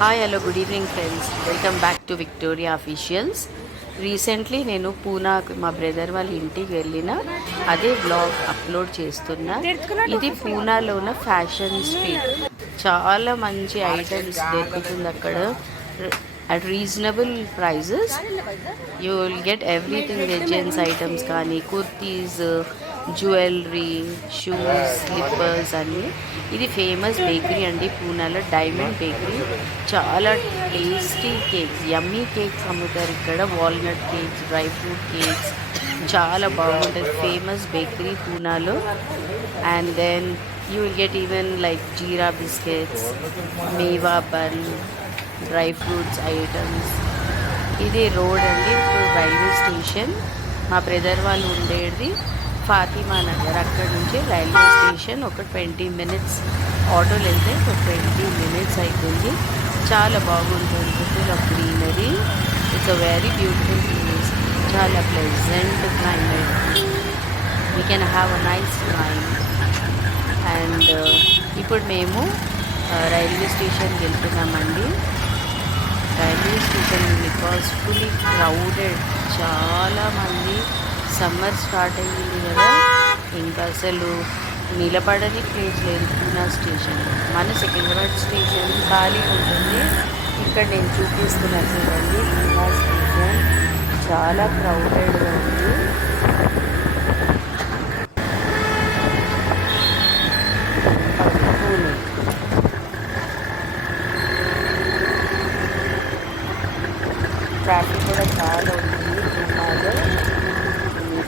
Hi hello good evening friends, welcome back to Victoria officials. Recently నేను పూనాకు మా brother వాళ్ళ ఇంటికి వెళ్ళిన అదే బ్లాగ్ అప్లోడ్ చేస్తున్నా. ఇది పూనాలో ఉన్న ఫ్యాషన్ స్ట్రీట్. చాలా మంచి ఐటమ్స్ దొరుకుతుంది అక్కడ at reasonable prices. You will get everything, gents items కానీ కుర్తీస్, జ్యువెలరీ, షూస్, స్లిప్పర్స్ అన్నీ. ఇది ఫేమస్ బేకరీ అండి పూనాలో, డైమండ్ బేకరీ. చాలా టేస్టీ కేక్స్, యమ్మీ కేక్స్ అమ్ముతారు ఇక్కడ. Walnut cakes, dry fruit cakes చాలా బాగుంటుంది. ఫేమస్ బేకరీ పూనాలో. And then you will get even like jeera biscuits, mewa bun, dry fruits items. ఇది రోడ్ అండి, ఇప్పుడు రైల్వే స్టేషన్. మా బ్రదర్ వాళ్ళు ఉండేది ఫాతిమా నగర్. అక్కడ నుంచి రైల్వే స్టేషన్ ఒక 20 minutes, ఆటోలు వెళ్తే ఒక 20 minutes అవుతుంది. చాలా బాగుంటుంది, full of greenery. It's a very beautiful place. చాలా pleasant climate. We can have a nice time. And ఇప్పుడు మేము రైల్వే స్టేషన్కి వెళ్తున్నామండి. Railway station because fully crowded. చాలామంది, సమ్మర్ స్టార్ట్ అయ్యింది కదా, ఇంకా అసలు నిలబడని ప్లేస్ లేదు పూనా స్టేషన్. మన సికింద్రాబాద్ స్టేషన్ ఖాళీ ఉంటుంది. ఇక్కడ నేను చూపిస్తున్నాను చూడండి, పూనా స్టేషన్ చాలా క్రౌడెడ్గా ఉంది. పూణే ట్రాఫిక్ కూడా చాలా ఉంది పూనాలో.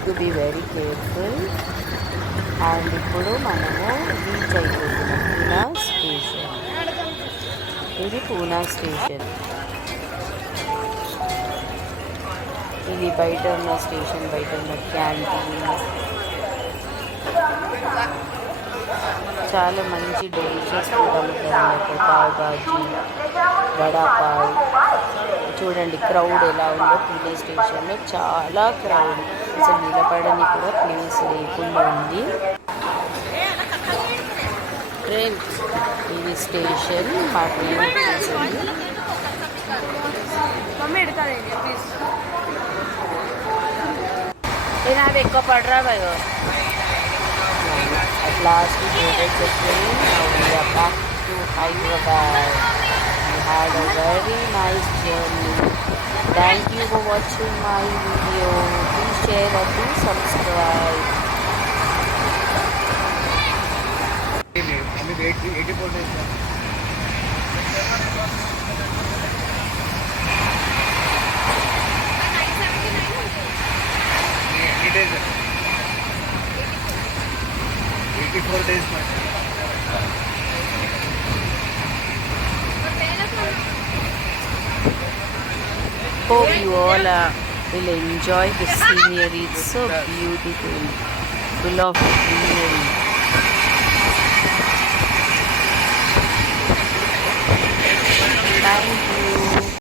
To be very careful. And ఇప్పుడు మనము రీచ్ అయిపోతున్నాం పూనా స్టేషన్. ఇది పూనా స్టేషన్. ఇది బయట ఉన్న స్టేషన్, బయట ఉన్న క్యాంటీన్. చాలా మంచి డెలిషియస్ ఫుడ్ అమ్ముతారు. పావ్ బాజీ, వడాపావ్. చూడండి క్రౌడ్ ఎలా ఉందో పూణే స్టేషన్లో. చాలా క్రౌడ్, అసలు నిలబడని కూడా ప్లేస్ లేకుండా ఉంది. ట్రైన్, ఇది స్టేషన్. మా ట్రైన్ వచ్చేసింది. నేను అది ఎక్కువ పడరా భయో. At last we boarded the train. Now we are back to Hyderabad. We had a very nice journey. Thank you for watching my video. Please share and do subscribe. Hope you all will enjoy the scenery. It's so beautiful, full of greenery. Thank you.